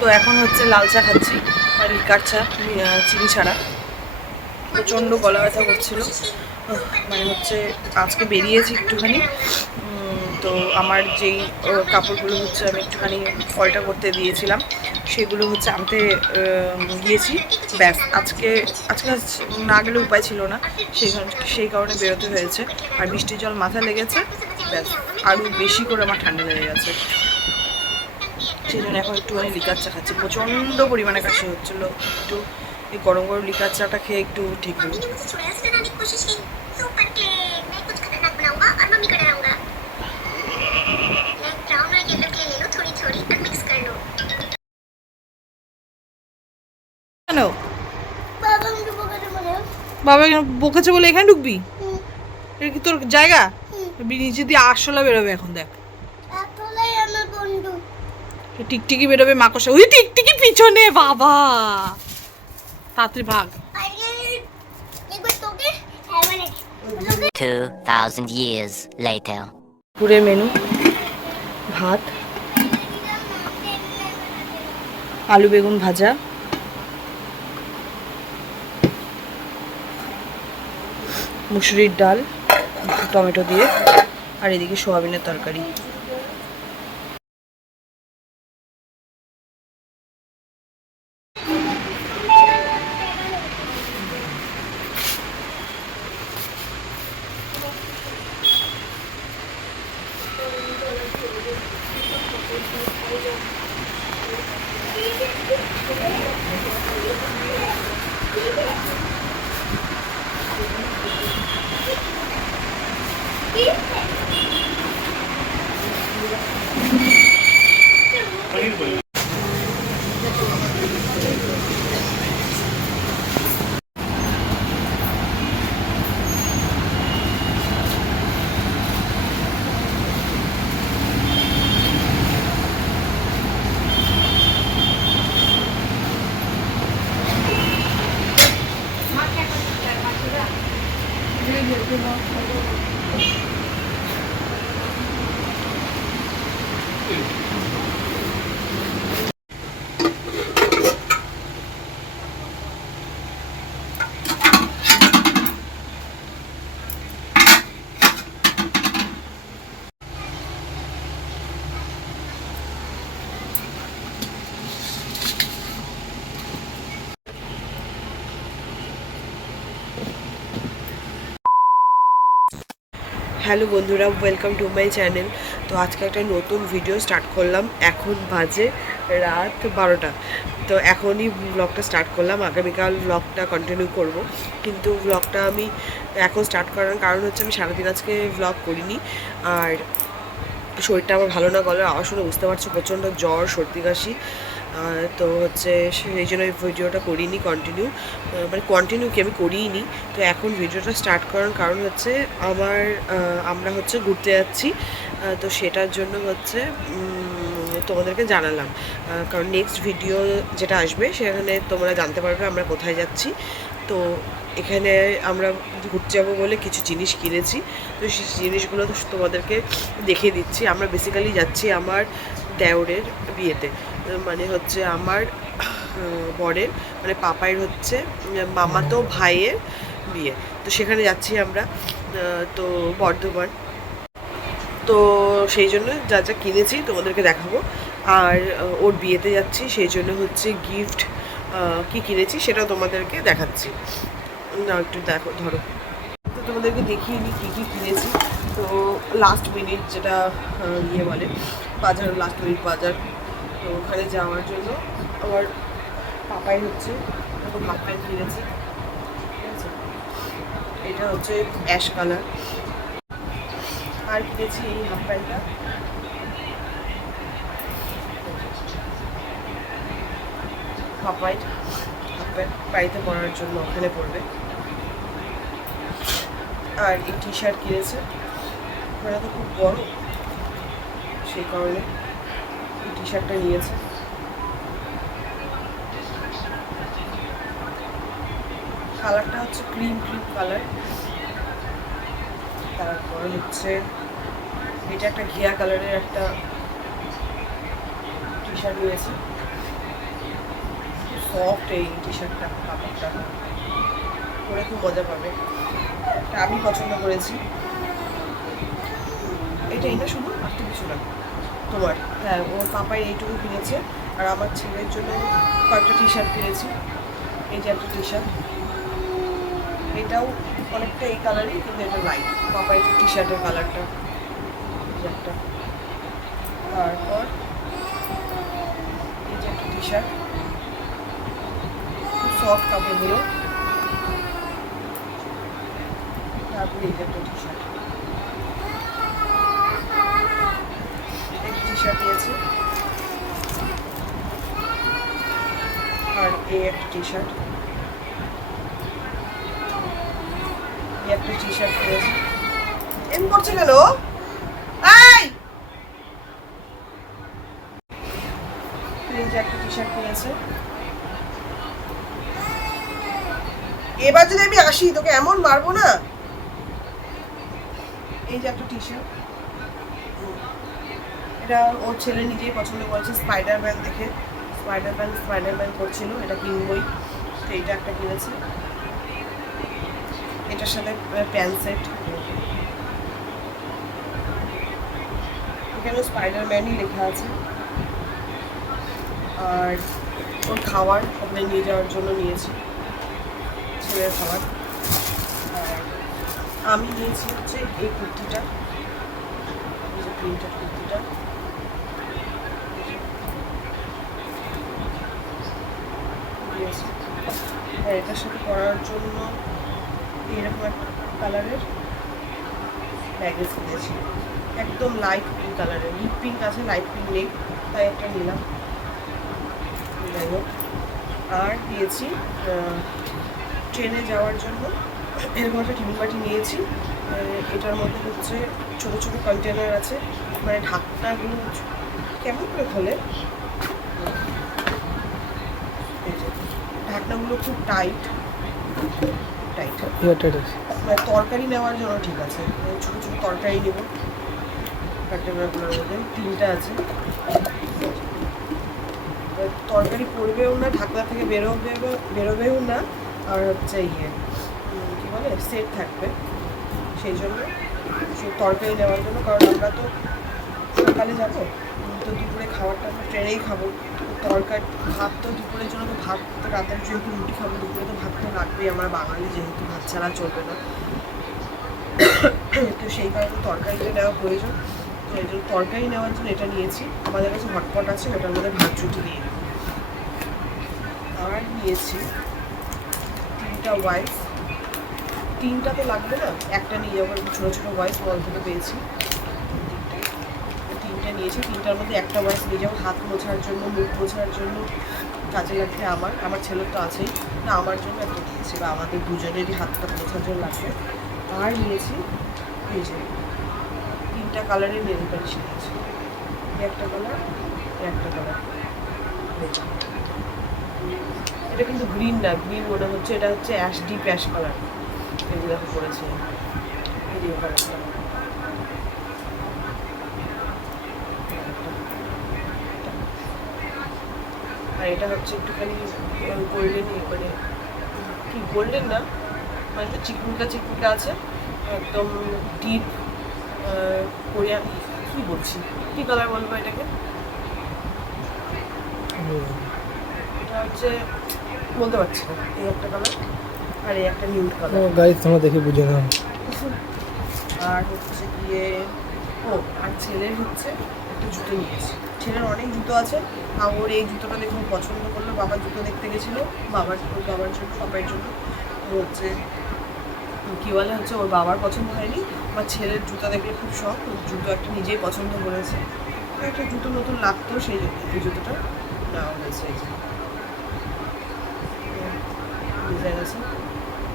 তো এখন হচ্ছে লাল চা খাচ্ছি, আর লিকার চা, চিনি ছাড়া। প্রচণ্ড গলা ব্যথা করছিল, মানে হচ্ছে আজকে বেরিয়েছি একটুখানি। তো আমার যেই কাপড়গুলো হচ্ছে আমি একটুখানি অল্টার করতে দিয়েছিলাম, সেগুলো হচ্ছে আনতে গিয়েছি। ব্যাস, আজকে আজকে না গেলে উপায় ছিল না, সেই কারণে বেরোতে হয়েছে। আর বৃষ্টির জল মাথায় লেগেছে, ব্যাস আরও বেশি করে আমার ঠান্ডা লেগে গেছে। সেই জন্য এখন একটুখানি লিকার চা খাচ্ছি। প্রচণ্ড পরিমাণে কাশি হচ্ছিলো, একটু এই গরম গরম লিকার চাটা খেয়ে একটু ঠিক হলো। কেন বাবা বকেছে বলে এখানে ঢুকবি? এটা কি তোর জায়গা? নিচে দিয়ে আরশোলা বেরোবে এখন, দেখ টিকটিকি বেরোবে, মাকড়সা। ওই টিকটিকি পিছনে, বাবা তাড়াতাড়ি ভাগ। 2000 years later. দুপুরের মেনু: ভাত, আলু বেগুন ভাজা, মুসুরির ডাল টমেটো দিয়ে, আর এদিকে সোয়াবিনের তরকারি। হ্যালো বন্ধুরা, ওয়েলকাম টু মাই চ্যানেল। তো আজকে একটা নতুন ভিডিও স্টার্ট করলাম। এখন বাজে রাত 12টা। তো এখনই ব্লগটা স্টার্ট করলাম, আগামীকাল ব্লগটা কন্টিনিউ করব। কিন্তু ব্লগটা আমি এখন স্টার্ট করার কারণ হচ্ছে আমি সারাদিন আজকে ব্লগ করিনি, আর শরীরটা আমার ভালো না, গলার আওয়াজ শুনে বুঝতে পারছো প্রচণ্ড জ্বর, সর্দি কাশি। তো হচ্ছে সেই জন্য এই ভিডিওটা করিনি কন্টিনিউ, মানে কন্টিনিউ কি আমি করিই নি। তো এখন ভিডিওটা স্টার্ট করার কারণ হচ্ছে আমরা হচ্ছে ঘুরতে যাচ্ছি। তো সেটার জন্য হচ্ছে তোমাদেরকে জানালাম, কারণ নেক্সট ভিডিও যেটা আসবে সেখানে তোমরা জানতে পারবে আমরা কোথায় যাচ্ছি। তো এখানে আমরা ঘুরতে যাবো বলে কিছু জিনিস কিনেছি, তো সেই জিনিসগুলো তো তোমাদেরকে দেখিয়ে দিচ্ছি। আমরা বেসিক্যালি যাচ্ছি আমার দেওরের বিয়েতে, মানে হচ্ছে আমার বরের, মানে পাপাইয়ের হচ্ছে মামাতো ভাইয়ের বিয়ে। তো সেখানে যাচ্ছি আমরা, তো বর্ধমান। তো সেই জন্য যা যা কিনেছি তোমাদেরকে দেখাবো। আর ওর বিয়েতে যাচ্ছি, সেই জন্য হচ্ছে গিফট কি কিনেছি সেটাও তোমাদেরকে দেখাচ্ছি। না একটু দেখো, ধরো, তো তোমাদেরকে দেখিয়ে নিই কী কী কিনেছি। তো লাস্ট মিনিট যেটা ইয়ে বলে বাজার, লাস্ট মিনিট বাজার। তো ওখানে যাওয়ার জন্য আমার পাপাই হচ্ছে এখন হাফ প্যান্ট কিনেছে, ঠিক আছে। এটা হচ্ছে অ্যাশ কালার। আর কিনেছি এই হাফ প্যান্টটা, হাফ হোয়াইট হাফ প্যান্ট, বাড়িতে পরার জন্য ওখানে পরবে। আর এই টি শার্ট কিনেছে, ওটা তো খুব বড়, সেই কারণে এই টি শার্টটা নিয়েছে। কালারটা হচ্ছে ক্রিম কালার। তারপর হচ্ছে এটা একটা ঘিয়া কালারের একটা টি শার্ট নিয়েছে। সফট এই টি শার্টটা, কাপড়টা পরে খুব মজা পাবে। এটা আমি পছন্দ করেছি। এটাই না শুধু, আর তো কিছু না তোমার। হ্যাঁ, ওর পাপাই এইটুকু কিনেছে, আর আমার ছেলের জন্য কয়েকটা টি শার্ট কিনেছি। এই যে একটা টি শার্ট, এটাও অনেকটা এই কালারই, কিন্তু এটা লাইট পাপাই টি শার্টের কালারটা। একটা, তারপর এই যে একটা টি শার্ট, খুব সফট কাপড়গুলো। তারপরে এই যে একটা টি শার্ট, টি শার্ট নিয়েছি। আর এই একটা টি শার্ট, এই একটা টি শার্ট নিয়েছি। এমন করছে কেন? এই যে একটা টি শার্ট নিয়েছে। এবার যদি আমি আসি তোকে এমন মারবো না। এই যে একটা টি শার্ট, এটা ওর ছেলে নিজেই পছন্দ করেছে, স্পাইডারম্যান দেখে। স্পাইডারম্যান করছিল, এটা কিনবই, তো এইটা একটা কিনেছে। এটার সাথে প্যান্ট সেট, এখানে স্পাইডারম্যানই লেখা আছে। আর ওর খাবার ওখানে নিয়ে যাওয়ার জন্য নিয়েছি, ছেলের খাবার। আর আমি নিয়েছি হচ্ছে এই কুর্তিটা, এই যে প্রিন্টেড কুর্তিটা, নিয়েছি। আর এটার সাথে পরার জন্য এরকম একটা কালারের ব্যাগেজ কিনেছি, একদম লাইট পিঙ্ক কালারের। লিপ পিঙ্ক আছে, লাইট পিঙ্ক নেই, তাই একটা নিলাম। যাই হোক, আর নিয়েছি ট্রেনে যাওয়ার জন্য এরকম একটা টিফিন বাটি নিয়েছি। এটার মধ্যে হচ্ছে ছোটো ছোটো কন্টেনার আছে, মানে ঢাকনাগুলো কেমন করে খোলে, ঢাকনাগুলো খুব টাইট, মানে তরকারি নেওয়ার জন্য ঠিক আছে। ছোটো ছোটো তরকারি নেব, কন্টেনারগুলোর মধ্যে 3টা আছে। তরকারি পড়বেও না, ঢাকনা থেকে বেরোবেও না, আর হচ্ছে কী বলে সেট থাকবে। সেই জন্য তরকারি নেওয়ার জন্য, কারণ আমরা তো সকালে যাবো, তো দুপুরে খাবারটা আমরা ট্রেনেই খাবো। তরকারি ভাত তো দুপুরের জন্য, তো ভাত তো রাতের যেহেতু রুটি খাবো, দুপুরে তো ভাত তো লাগবেই, আমরা বাঙালি যেহেতু ভাত ছাড়া চলবে না। তো সেই কারণে তরকারিটা নেওয়া প্রয়োজন, তো এই জন্য তরকারি নেওয়ার জন্য এটা নিয়েছি। আমাদের কাছে হটপট আছে, ওটার মধ্যে ভাত রুটি দিয়ে দিই। আর নিয়েছি 3টা ওয়াইস, 3টা তো লাগবে না, একটা নিয়ে যাবো। ছোটো ছোটো ওয়াইস মল থেকে পেয়েছি, 3টে নিয়েছি। 3টার মধ্যে একটা ওয়াইস নিয়ে যাবো হাত মোছার জন্য, মুখ মোছার জন্য কাজে লাগবে। আমার ছেলের তো আছেই, না আমার জন্য একটা নিয়েছি, বা আমাদের দুজনেরই হাতটা মোছার জন্য লাগবে। আর নিয়েছি এই যে 3টা কালারের নেল পালিশ নিয়েছি, একটা কালার, একটা কালার। এটা কিন্তু গ্রিন না, গ্রিন মনে হচ্ছে, এটা হচ্ছে ডিপ অ্যাশ কালার। এই যে দেখো পড়েছে এই কালারটা। আর এটা হচ্ছে একটুখানি গোল্ডেন, মানে কি গোল্ডেন না, মানে একটু চিকমিকা আছে, একদম ডিপ কোরিয়ান, কী বলছি, কী কালার বলবো এটাকে, এটা হচ্ছে বলতে পারছি না। এই একটা কালার, আর এই একটা নিউড কালার। গাইস তোমরা দেখে বুঝে নাও। আর হচ্ছে গিয়ে আর ছেলের হচ্ছে একটা জুতো নিয়েছি। ছেলের অনেক জুতো আছে, আর ওর এই জুতোটা দেখে পছন্দ করলো। বাবার জুতো দেখতে গেছিলো, বাবার জন্য, পাপাইয়ের জন্য। তো হচ্ছে কী বলে, হচ্ছে ওর বাবার পছন্দ হয়নি, আমার ছেলের জুতো দেখলে খুব শখ, ওর জুতো একটা নিজেই পছন্দ করেছে। একটা জুতো নতুন লাগতো, সেই জন্য এই জুতোটা নেওয়া হয়েছে। ডিজাইন আছে,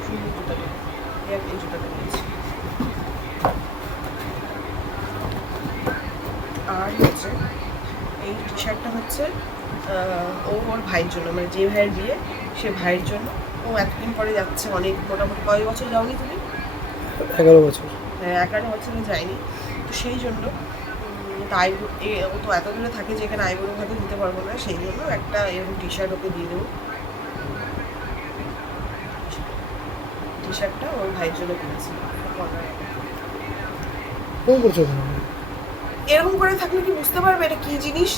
সুন্দর জুতোটা, এই জুতোটা নিয়েছি। আর হচ্ছে এই টি শার্টটা হচ্ছে ওর ভাইয়ের জন্য, মানে যে ভাইয়ের বিয়ে সে ভাইয়ের জন্য। ও এতদিন পরে যাচ্ছে, অনেক মোটামুটি কয় বছর যাওনি তুমি? 11 বছর। হ্যাঁ, 11 বছরে যায়নি, তো সেই জন্য তাই ও তো এত দূরে থাকে যে এখানে আইবুড়ো ভাতে দিতে পারবো না, সেই জন্য একটা এরকম টি শার্ট ওকে দিয়ে দেবো। টি শার্টটা ওর ভাইয়ের জন্য কিনেছি। কোন করছো কেন? এরকম করে থাকলে কি বুঝতে পারবে এটা কি জিনিস?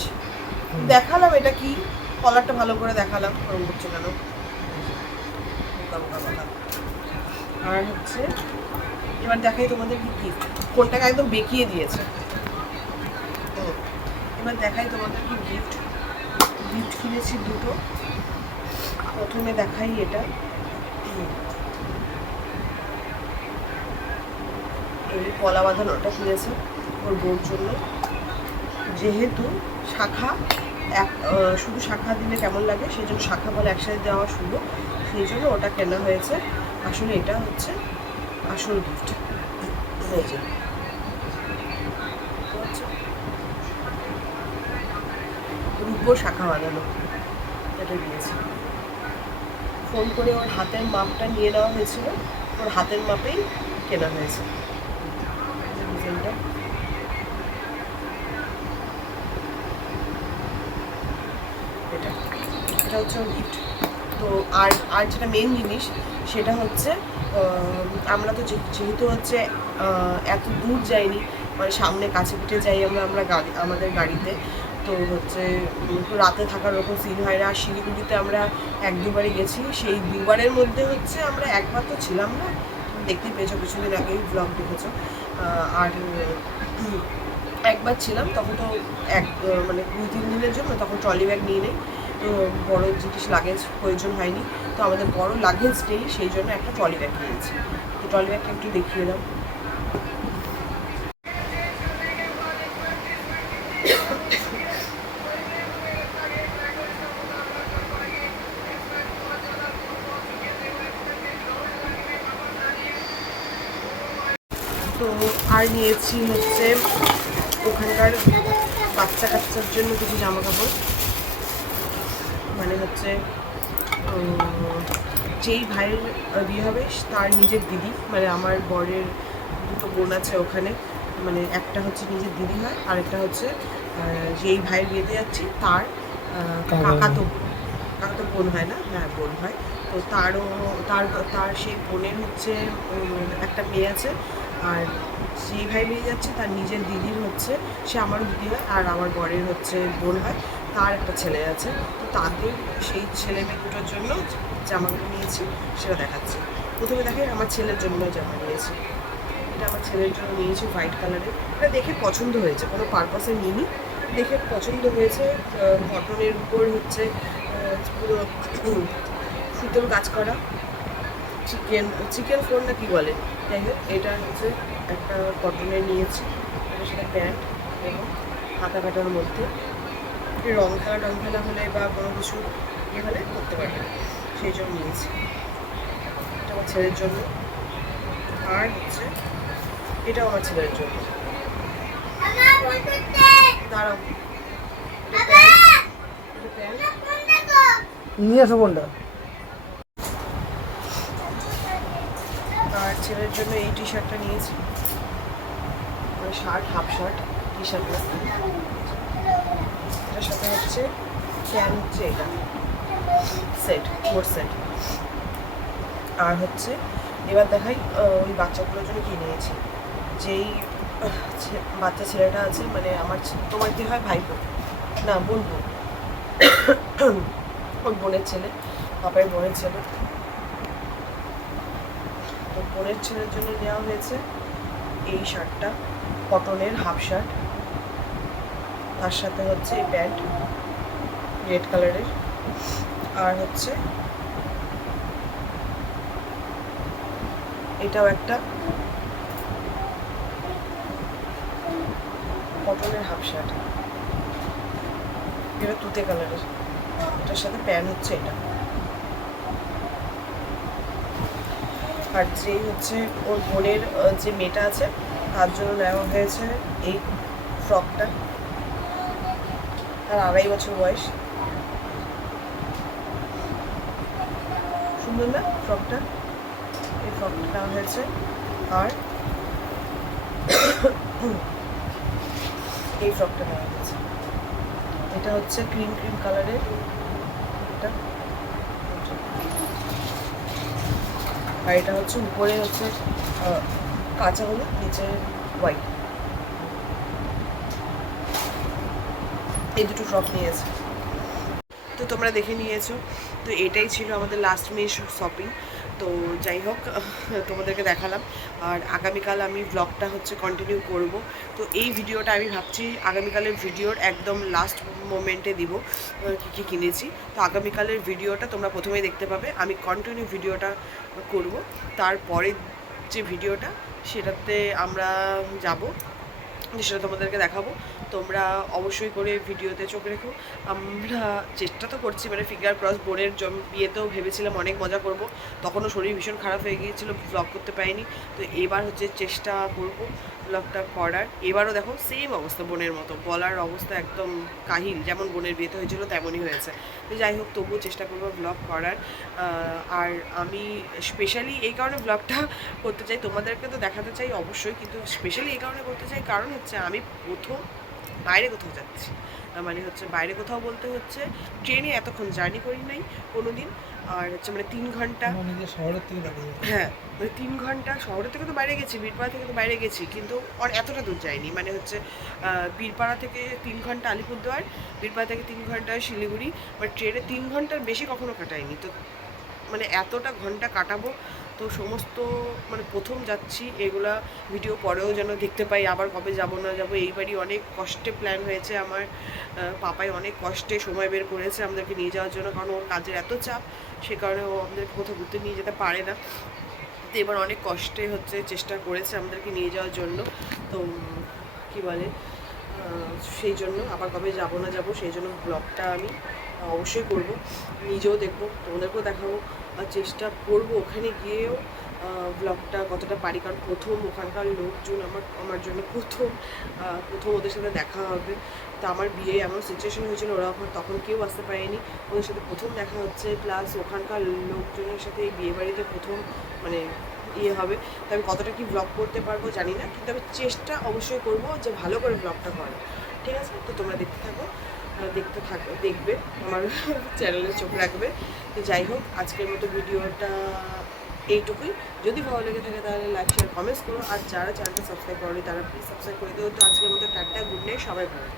দেখালাম এটা কি, কলারটা ভালো করে দেখালাম, ওরকম করছো কেন? বোকা বোকা কথা। আর হচ্ছে এবার দেখাই তোমাদের কি গিফট। ফোনটাকে একদম বেঁকিয়ে দিয়েছে। এবার দেখাই তোমাদের কি গিফট। গিফট কিনেছি দুটো। প্রথমে দেখাই এটা, এই কলা বাঁধানোটা কিনেছে ওর বউর জন্য। যেহেতু শাখা শুধু শাখা দিলে কেমন লাগে, সেই জন্য শাখা বলে একসাথে দেওয়া শুভ, সেই জন্য ওটা কেনা হয়েছে। আসলে এটা হচ্ছে আসল গিফট। হয়েছে রূপোর শাখা বাঁধানো, এটা দিয়েছি। ফোন করে ওর হাতের মাপটা নিয়ে নেওয়া হয়েছিল, ওর হাতের মাপেই কেনা হয়েছে ডিজাইনটা। এটা এটা হচ্ছে ওর গিফট। তো আর যেটা মেন জিনিস সেটা হচ্ছে আমরা তো যেহেতু হচ্ছে এত দূর যাইনি, মানে সামনে কাছে পিঠে যাই আমরা গাড়ি, আমাদের গাড়িতে। তো হচ্ছে রাতে থাকার ওরকম সিন হয় না। শিলিগুড়িতে আমরা 1-2বারই গেছি, সেই 2বারের মধ্যে হচ্ছে আমরা একবার তো ছিলাম না, দেখতেই পেয়েছো কিছুদিন আগেই ব্লগ দেখেছো। আর একবার ছিলাম, তখন তো মানে 2-3 দিনের জন্য, তখন ট্রলি ব্যাগ নিয়ে নেই, তো বড়ো জিনিস লাগেজ প্রয়োজন হয়নি। তো আমাদের বড় লাগেজ নেই, সেই জন্য একটা ট্রলি ব্যাগ নিয়েছি। তো ট্রলি ব্যাগটা একটু দেখিয়ে দাও। তো আর নিয়েছি হচ্ছে ওখানকার বাচ্চা কাচ্চার জন্য কিছু জামা কাপড়, মানে হচ্ছে যেই ভাইয়ের বিয়ে হবে তার নিজের দিদি, মানে আমার বরের দুটো বোন আছে ওখানে, মানে একটা হচ্ছে নিজের দিদি হয়, আরেকটা হচ্ছে যেই ভাইয়ের বিয়েতে যাচ্ছি তার কাকাতো বোন হয় না, হ্যাঁ বোন হয়। তো তার সেই বোনের হচ্ছে একটা মেয়ে আছে, আর যেই ভাই বিয়ে যাচ্ছে তার নিজের দিদির হচ্ছে, সে আমারও দিদি হয় আর আমার বরের হচ্ছে বোন হয়, তার একটা ছেলে আছে। তো তাদের সেই ছেলে মেয়ে দুটোর জন্য জামাগুলো নিয়েছি, সেটা দেখাচ্ছি। প্রথমে দেখাই আমার ছেলের জন্য জামা নিয়েছি। এটা আমার ছেলের জন্য নিয়েছি হোয়াইট কালারের। এটা দেখে পছন্দ হয়েছে, কোনো পারপাসে নিইনি, দেখে পছন্দ হয়েছে। কটনের উপর হচ্ছে পুরো সুতোর কাজ করা, চিকেন ফোন না কি বলে, যাই হোক এটা হচ্ছে একটা কটনের নিয়েছি। এটার সাথে প্যান্ট এবং হাতা কাটার মধ্যে রং খেলা হলে বা কোনো কিছু ইয়ে হলে করতে পারবে, সেই জন্য নিয়েছি। এটা আমার ছেলের জন্য। আর হচ্ছে এটাও আমার ছেলের জন্য। দাঁড়াও, নিয়ে আসো কোনটা? আর ছেলের জন্য এই টি শার্টটা নিয়েছি, মানে shirt, half shirt, T shirt না। এটার সাথে হচ্ছে প্যান্ট, হচ্ছে এটা সেট, কোট সেট। আর হচ্ছে এবার দেখাই ওই বাচ্চাগুলোর জন্য কি নিয়েছি। যেই বাচ্চা ছেলেটা আছে, মানে আমার তোমার কি হয় ভাইপো না বোন, ওর বোনের ছেলে, বাবার বোনের ছেলে। তো বোনের ছেলের জন্য নেওয়া হয়েছে এই শার্টটা, কটনের হাফ শার্ট, তার সাথে হচ্ছে এই প্যান্ট রেড কালারের। আর হচ্ছে এটাও একটা কটনের হাফ শার্ট, এটা তুতে কালারের, এটার সাথে প্যান্ট হচ্ছে এটা। আর যেই হচ্ছে ওর বোনের যে মেয়েটা আছে তার জন্য নেওয়া হয়েছে এই ফ্রকটা, তার 2.5 বছর বয়স। সুন্দর না ফ্রকটা? এই ফ্রকটা নেওয়া হয়েছে। আর এই ফ্রকটা নেওয়া হয়েছে, এটা হচ্ছে ক্রিম কালারের। এটা আর এটা হচ্ছে উপরে হচ্ছে কাঁচা হলুদ, নিচে হোয়াইট, এই দুটো ফ্রক নিয়েছে। তো তোমরা দেখে নিয়েছো, তো এটাই ছিল আমাদের লাস্ট মিনিট শপিং। তো যাই হোক, তোমাদেরকে দেখালাম। আর আগামীকাল আমি ব্লগটা হচ্ছে কন্টিনিউ করব। তো এই ভিডিওটা আমি ভাবছি আগামীকালের ভিডিওর একদম লাস্ট মোমেন্টে দিব কী কী কিনেছি। তো আগামীকালের ভিডিওটা তোমরা প্রথমেই দেখতে পাবে, আমি কন্টিনিউ ভিডিওটা করব। তারপরে যে ভিডিওটা সেটাতে আমরা যাব, সেটা তোমাদেরকে দেখাবো। তোমরা অবশ্যই করে ভিডিওতে চোখ রেখো। আমরা চেষ্টা তো করছি, মানে ফিঙ্গার ক্রস, বোনের বিয়েতেও ভেবেছিলাম অনেক মজা করব, তখনও শরীর ভীষণ খারাপ হয়ে গিয়েছিল, ব্লগ করতে পারিনি। তো এবার হচ্ছে চেষ্টা করব ব্লগটা করার। এবারও দেখো সেম অবস্থা, বোনের মতো, গলার অবস্থা একদম কাহিল, যেমন বোনের বিয়েতে হয়েছিল তেমনই হয়েছে। তো যাই হোক, তবুও চেষ্টা করবো ব্লগ করার। আর আমি স্পেশালি এই কারণে ব্লগটা করতে চাই, তোমাদেরকে তো দেখাতে চাই অবশ্যই, কিন্তু স্পেশালি এই কারণে করতে চাই কারণ হচ্ছে আমি প্রথম বাইরে কোথাও যাচ্ছি। মানে হচ্ছে বাইরে কোথাও বলতে হচ্ছে ট্রেনে এতক্ষণ জার্নি করি নাই কোনো দিন। আর হচ্ছে মানে 3 ঘন্টা, নিজের শহরের থেকে বাইরে যাবে। হ্যাঁ মানে 3 ঘন্টা শহরের থেকে তো বাইরে গেছি, বীরপাড়া থেকে তো বাইরে গেছি, কিন্তু এতটা দূর যাইনি। মানে হচ্ছে বীরপাড়া থেকে 3 ঘন্টা আলিপুরদুয়ার, বীরপাড়া থেকে 3 ঘন্টা শিলিগুড়ি, বাট ট্রেনে 3 ঘন্টার বেশি কখনো কাটাইনি। তো মানে এতটা ঘন্টা কাটাবো, তো সমস্ত মানে প্রথম যাচ্ছি, এগুলা ভিডিও পরেও যেন দেখতে পাই, আবার কবে যাব না যাব। এইবারই অনেক কষ্টে প্ল্যান হয়েছে আমার, পাপাই অনেক কষ্টে সময় বের করেছে আমাদেরকে নিয়ে যাওয়ার জন্য, কারণ ওর কাজের এত চাপ, সে কারণে ও আমাদেরকে কোথাও ঘুরতে নিয়ে যেতে পারে না। তো এবার অনেক কষ্টে হচ্ছে চেষ্টা করেছে আমাদেরকে নিয়ে যাওয়ার জন্য। তো কি বলে, সেই জন্য আবার কবে যাব না যাব, সেই জন্য ব্লগটা আমি অবশ্যই করব, নিজেও দেখবো, তোমাদেরকেও দেখাবো। আর চেষ্টা করব ওখানে গিয়েও ব্লগটা কতটা পারি, কারণ প্রথম ওখানকার লোকজন আমার জন্য প্রথম ওদের সাথে দেখা হবে। তো আমার বিয়ে এমন সিচুয়েশন হয়েছিল, ওরা তখন কেউ আসতে পারেনি, ওদের সাথে প্রথম দেখা হচ্ছে, প্লাস ওখানকার লোকজনের সাথে এই বিয়েবাড়িতে প্রথম মানে হবে। তো আমি কতটা কি ব্লগ করতে পারবো জানি না, কিন্তু আমি চেষ্টা অবশ্যই করব যে ভালো করে ব্লগটা করার। ঠিক আছে, তো তোমরা দেখবে আমার চ্যানেলে চোখ রাখবে। তো যাই হোক, আজকের মতো ভিডিওটা এইটুকুই। যদি ভালো লেগে থাকে তাহলে লাইক, শেয়ার, কমেন্টস করো। আর যারা চ্যানেলটা সাবস্ক্রাইব করেনি তারা প্লিজ সাবস্ক্রাইব করে দিও। তো আজকের মতো টাটা, গুড নাইট, সবাই ভালো।